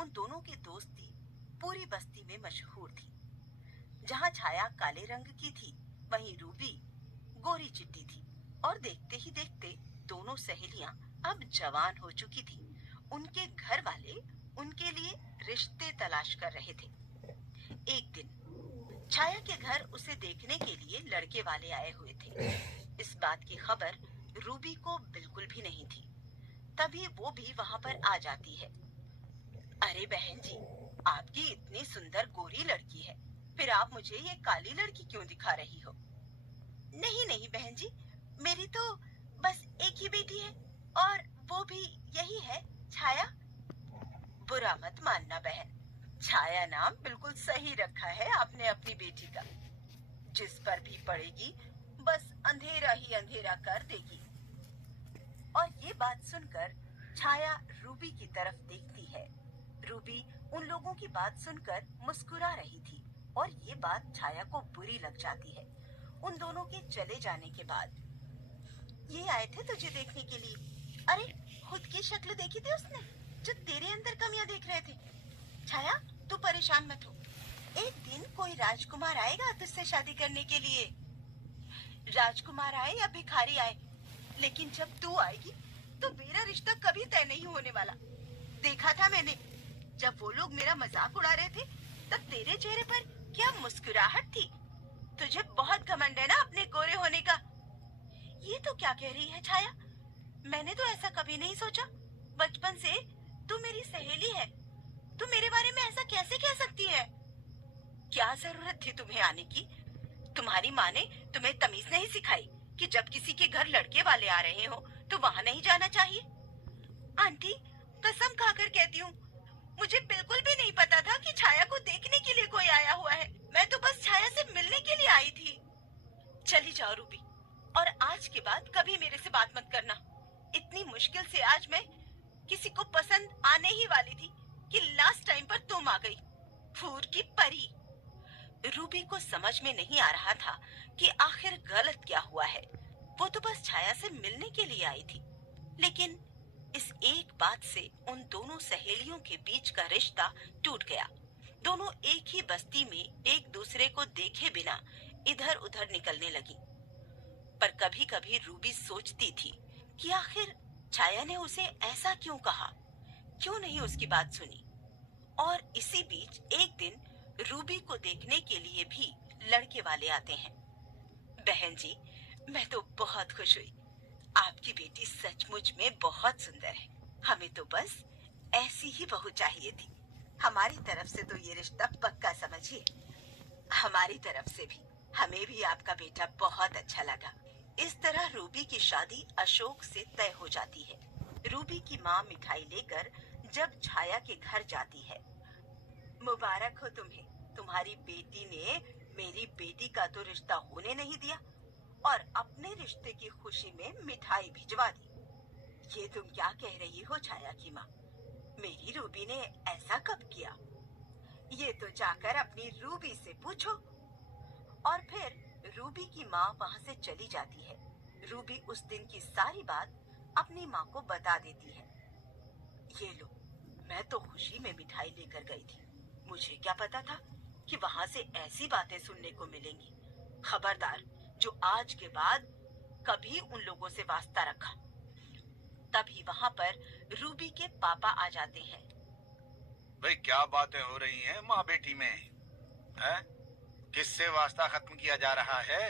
उन दोनों की दोस्ती पूरी बस्ती में मशहूर थी। जहाँ छाया काले रंग की थी, वहीं रूबी गोरी चिट्टी थी। और देखते ही देखते दोनों सहेलियां अब जवान हो चुकी थी। उनके घर वाले उनके लिए रिश्ते तलाश कर रहे थे। एक दिन छाया के घर उसे देखने के लिए लड़के वाले आए हुए थे। इस बात की खबर रूबी को बिल्कुल भी नहीं थी। तभी वो भी वहाँ पर आ जाती है। अरे बहन जी, आपकी इतनी सुंदर गोरी लड़की है, फिर आप मुझे ये काली लड़की क्यों दिखा रही हो? नहीं नहीं बहन जी, मेरी तो बस एक ही बेटी है, और वो भी यही है, छाया। बुरा मत मानना बहन, छाया नाम बिल्कुल सही रखा है आपने अपनी बेटी का। जिस पर भी पड़ेगी बस अंधेरा ही अंधेरा कर देगी। और ये बात सुनकर छाया रूबी की तरफ देखती है। रूबी उन लोगों की बात सुनकर मुस्कुरा रही थी और ये बात छाया को बुरी लग जाती है। उन दोनों के चले जाने के बाद, ये आए थे तुझे देखने के लिए। अरे, खुद की शक्ल देखी थी उसने, जो तेरे अंदर कमियां देख रहे थे। छाया, तू परेशान मत हो, एक दिन कोई राजकुमार आएगा तुझसे शादी करने के लिए। राजकुमार आए या भिखारी आए, लेकिन जब तू आएगी तो मेरा रिश्ता कभी तय नहीं होने वाला। देखा था मैंने, जब वो लोग मेरा मजाक उड़ा रहे थे, तब तेरे चेहरे पर क्या मुस्कुराहट थी। तुझे बहुत घमंड है ना अपने गोरे होने का। ये तो क्या कह रही है छाया? मैंने तो ऐसा कभी नहीं सोचा। बचपन से तू मेरी सहेली है, तू मेरे बारे में ऐसा कैसे कह सकती है? क्या जरूरत थी तुम्हें आने की? तुम्हारी माँ ने तुम्हें तमीज नहीं सिखाई कि जब किसी के घर लड़के वाले आ रहे हो तो वहाँ नहीं जाना चाहिए? आंटी, कसम खाकर कहती हूँ, मुझे बिल्कुल भी नहीं पता था कि छाया को देखने के लिए कोई आया हुआ है। मैं तो बस छाया से मिलने के लिए आई थी। चली जाओ रूबी, और आज के बाद कभी मेरे से बात मत करना। इतनी मुश्किल से आज मैं किसी को पसंद आने ही वाली थी कि लास्ट टाइम पर तुम आ गई, फूर की परी। रूबी को समझ में नहीं आ रहा था कि आखिर गलत क्या हुआ है। वो तो बस छाया से मिलने के लिए आई थी, लेकिन इस एक बात से उन दोनों सहेलियों के बीच का रिश्ता टूट गया। दोनों एक ही बस्ती में एक दूसरे को देखे बिना इधर उधर निकलने लगी। पर कभी कभी रूबी सोचती थी कि आखिर छाया ने उसे ऐसा क्यों कहा, क्यों नहीं उसकी बात सुनी। और इसी बीच एक दिन रूबी को देखने के लिए भी लड़के वाले आते हैं। बहन जी, मैं तो बहुत खुश हुई। आपकी बेटी सचमुच में बहुत सुंदर है। हमें तो बस ऐसी ही बहू चाहिए थी। हमारी तरफ से तो ये रिश्ता पक्का समझिए। हमारी तरफ से भी हमें भी आपका बेटा बहुत अच्छा लगा। इस तरह रूबी की शादी अशोक से तय हो जाती है। रूबी की माँ मिठाई लेकर जब छाया के घर जाती है, मुबारक हो तुम्हें, तुम्हारी बेटी ने मेरी बेटी का तो रिश्ता होने नहीं दिया और अपने रिश्ते की खुशी में मिठाई भिजवा दी। ये तुम क्या कह रही हो छाया की माँ? मेरी रूबी ने ऐसा कब किया? ये तो जाकर अपनी रूबी से पूछो। और फिर रूबी की माँ वहाँ से चली जाती है। रूबी उस दिन की सारी बात अपनी माँ को बता देती है। ये लो, मैं तो खुशी में मिठाई लेकर गई थी। मुझे क्या पता था कि वहाँ से ऐसी बातें सुनने को मिलेंगी। खबरदार, जो आज के बाद कभी उन लोगों से वास्ता रखा। तभी वहाँ पर रूबी के पापा आ जाते हैं। भाई, क्या बातें हो रही हैं माँ बेटी में? हैं? किससे वास्ता खत्म किया जा रहा है?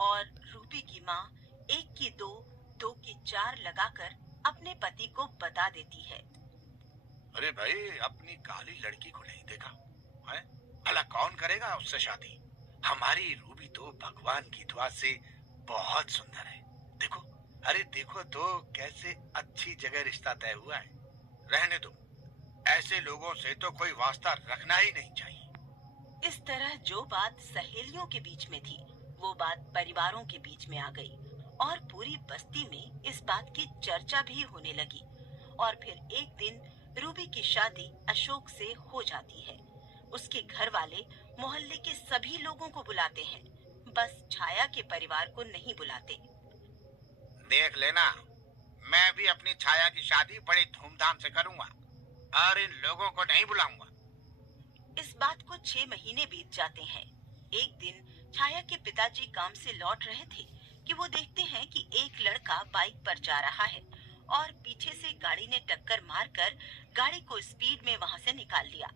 और रूबी की माँ एक की दो, दो की चार लगाकर अपने पति को बता देती है। अरे भाई, अपनी काली लड़की को नहीं देखा है? भला कौन करेगा उससे शादी? हमारी रूबी तो भगवान की दुआ से बहुत सुंदर है। देखो, अरे देखो तो कैसे अच्छी जगह रिश्ता तय हुआ है। रहने दो, ऐसे लोगों से तो कोई वास्ता रखना ही नहीं चाहिए। इस तरह जो बात सहेलियों के बीच में थी, वो बात परिवारों के बीच में आ गई और पूरी बस्ती में इस बात की चर्चा भी होने लगी। और फिर एक दिन रूबी की शादी अशोक से हो जाती है। उसके घर वाले मोहल्ले के सभी लोगों को बुलाते हैं, बस छाया के परिवार को नहीं बुलाते। देख लेना, मैं भी अपनी छाया की शादी बड़ी धूमधाम से करूंगा। और इन लोगों को नहीं बुलाऊंगा। इस बात को 6 महीने बीत जाते हैं। एक दिन छाया के पिताजी काम से लौट रहे थे कि वो देखते हैं कि एक लड़का बाइक पर जा रहा है और पीछे से गाड़ी ने टक्कर मारकर गाड़ी को स्पीड में वहां से निकाल लिया।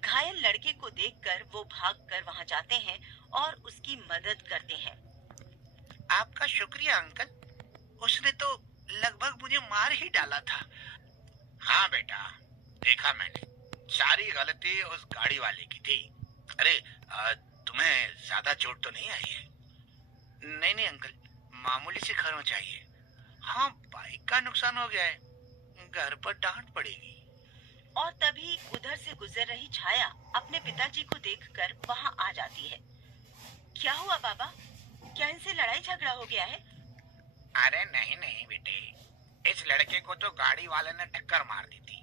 घायल लड़के को देखकर वो भागकर वहां जाते हैं और उसकी मदद करते हैं। आपका शुक्रिया अंकल, उसने तो लगभग मुझे मार ही डाला था। हाँ बेटा, देखा मैंने, सारी गलती उस गाड़ी वाले की थी। अरे तुम्हें ज्यादा चोट तो नहीं आई है? नहीं नहीं अंकल, मामूली सी खरोंच आई है। हाँ, बाइक का नुकसान हो गया है, घर पर डांट पड़ेगी। और तभी उधर से गुजर रही छाया अपने पिताजी को देखकर वहां आ जाती है। क्या हुआ बाबा? क्या इनसे लड़ाई झगड़ा हो गया है? अरे नहीं नहीं बेटे, इस लड़के को तो गाड़ी वाले ने टक्कर मार दी थी।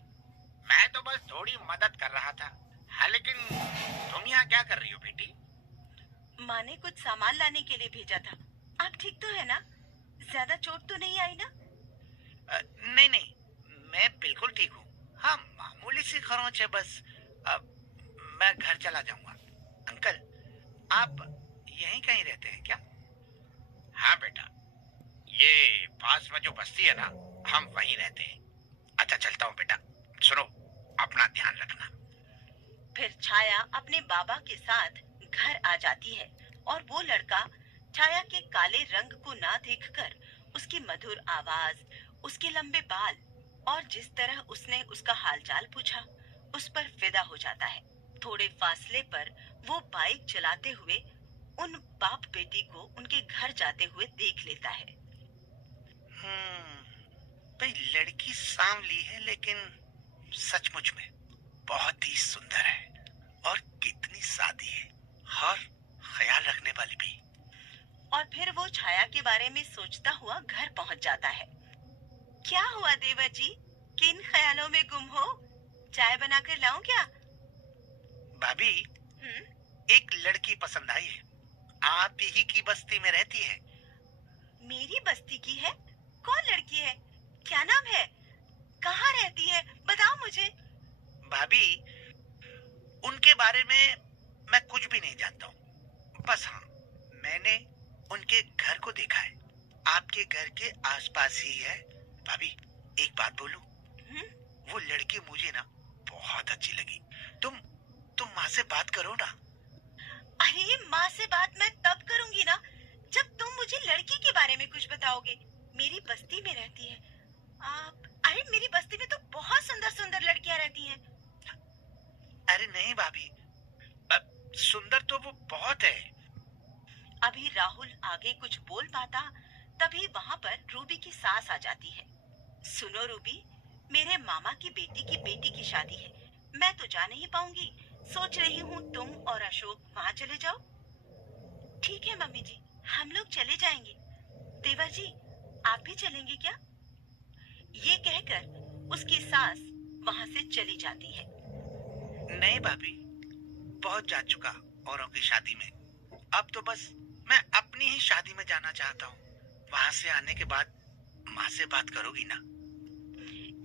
मैं तो बस थोड़ी मदद कर रहा था। हाँ, लेकिन तुम यहाँ क्या कर रही हो बेटी? माँ ने कुछ सामान लाने के लिए भेजा था। आप ठीक तो है ना? ज्यादा चोट तो नहीं आई ना? नहीं नहीं, मैं बिल्कुल ठीक हूँ। हाँ, मामूली सी खरोंच है बस। अब मैं घर चला जाऊंगा। अंकल, आप यहीं कहीं रहते हैं क्या? हाँ बेटा, ये पास में जो बस्ती है ना, हम वहीं रहते हैं। अच्छा, चलता हूँ बेटा। सुनो, अपना ध्यान रखना। फिर छाया अपने बाबा के साथ घर आ जाती है और वो लड़का छाया के काले रंग को ना देखकर उसकी मधुर आवाज, उसके लंबे बाल और जिस तरह उसने उसका हालचाल पूछा, उस पर फिदा हो जाता है। थोड़े फासले पर वो बाइक चलाते हुए उन बाप बेटी को उनके घर जाते हुए देख लेता है। भाई, लड़की सांवली है लेकिन सचमुच में बहुत ही सुंदर है, और कितनी सादी है और ख्याल रखने वाली भी। और फिर वो छाया के बारे में सोचता हुआ घर पहुंच जाता है। क्या हुआ देवर जी? किन ख्यालों में गुम हो? चाय बनाकर लाऊं क्या? भाभी, एक लड़की पसंद आई है, आप ही की बस्ती में रहती है। मेरी बस्ती की है? कौन लड़की है? क्या नाम है? कहाँ रहती है? बताओ मुझे। भाभी, उनके बारे में मैं कुछ भी नहीं जानता हूँ। बस हाँ, मैंने उनके घर को देखा है, आपके घर के आसपास ही है। भाभी, एक बात बोलूं? वो लड़की मुझे ना बहुत अच्छी लगी। तुम माँ से बात करो ना। अरे, माँ से बात मैं तब करूंगी ना जब तुम मुझे लड़की के बारे में कुछ बताओगे। मेरी बस्ती में रहती है आप? अरे, मेरी बस्ती में तो बहुत सुंदर सुंदर लड़कियां रहती हैं। अरे नहीं भाभी, सुंदर तो वो बहुत है। अभी राहुल आगे कुछ बोल पाता, तभी वहाँ पर रूबी की सास आ जाती है। सुनो रूबी, मेरे मामा की बेटी की शादी है। मैं तो जा नहीं पाऊंगी। सोच रही हूँ तुम और अशोक वहाँ चले जाओ। ठीक है मम्मी जी, हम लोग चले जाएंगे। देवर जी, आप भी चलेंगे क्या? ये कहकर उसकी सास वहाँ से चली जाती है। नहीं भाभी, बहुत जा चुका औरों की शादी में। अब तो बस मैं अपनी ही शादी में जाना चाहता हूँ। वहाँ से आने के बाद माँ से बात करोगी ना?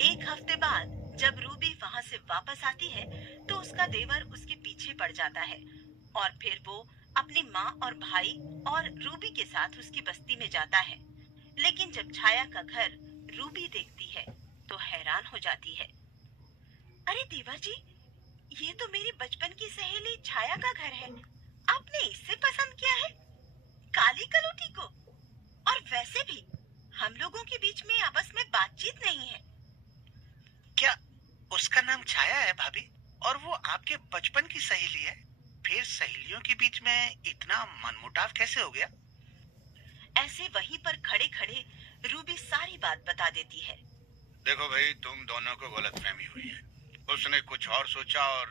एक हफ्ते बाद जब रूबी वहाँ से वापस आती है तो उसका देवर उसके पीछे पड़ जाता है और फिर वो अपनी माँ और भाई और रूबी के साथ उसकी बस्ती में जाता है। लेकिन जब छाया का घर रूबी देखती है तो हैरान हो जाती है। अरे देवर जी, ये तो मेरी बचपन की सहेली छाया का घर है। आपने इससे पसंद किया है? काली कलूटी को? और वैसे भी हम लोगों के बीच में आपस में बातचीत नहीं है। क्या उसका नाम छाया है भाभी? और वो आपके बचपन की सहेली है? फिर सहेलियों के बीच में इतना मनमुटाव कैसे हो गया? ऐसे वहीं पर खड़े खड़े रूबी सारी बात बता देती है। देखो भाई, तुम दोनों को गलतफहमी हुई है। उसने कुछ और सोचा और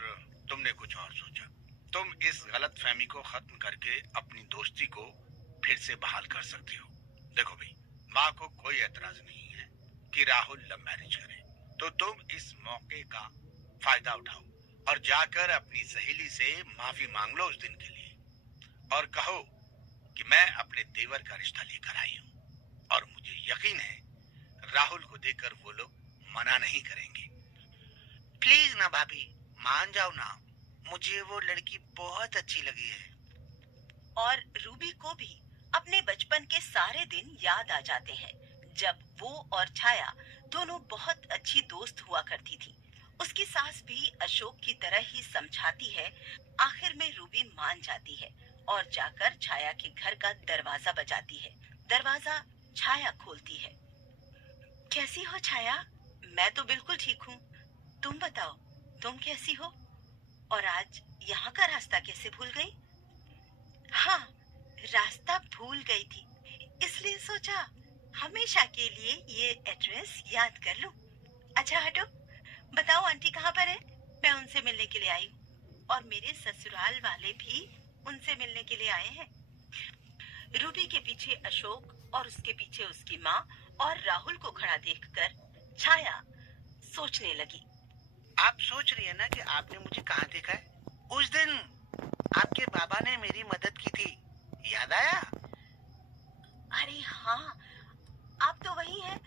तुमने कुछ और सोचा। तुम इस गलतफहमी को खत्म करके अपनी दोस्ती को फिर से बहाल कर सकती हो। देखो भाई, माँ को कोई एतराज नहीं है कि राहुल लव मैरिज करे, तो तुम इस मौके का फायदा उठाओ और जाकर अपनी सहेली से माफी मांग लो उस दिन के लिए, और कहो कि मैं अपने देवर का रिश्ता लेकर आई हूँ और मुझे यकीन है राहुल को देखकर वो लोग मना नहीं करेंगे। प्लीज ना भाभी, मान जाओ ना, मुझे वो लड़की बहुत अच्छी लगी है। और रूबी को भी अपने बचपन के सारे दिन याद आ जाते हैं, जब वो और छाया दोनों बहुत अच्छी दोस्त हुआ करती थी। उसकी सास भी अशोक की तरह ही समझाती है। आखिर में रूबी मान जाती है और जाकर छाया के घर का दरवाजा बजाती है। दरवाजा छाया खोलती है। कैसी हो छाया? मैं तो बिल्कुल ठीक हूँ। तुम बताओ, तुम कैसी हो? और आज यहाँ का रास्ता कैसे भूल गई? हाँ, रास्ता भूल गई थी, इसलिए सोचा हमेशा के लिए ये एड्रेस याद कर लूं। अच्छा हटो, बताओ आंटी कहाँ पर है? मैं उनसे मिलने के लिए आई हूँ और मेरे ससुराल वाले भी उनसे मिलने के लिए आए हैं। रूबी के पीछे अशोक और उसके पीछे उसकी माँ और राहुल को खड़ा देखकर छाया सोचने लगी। आप सोच रही है ना कि आपने मुझे कहाँ देखा है? उस दिन आपके बाबा ने मेरी मदद की थी, याद आया? अरे हाँ, आप तो वही हैं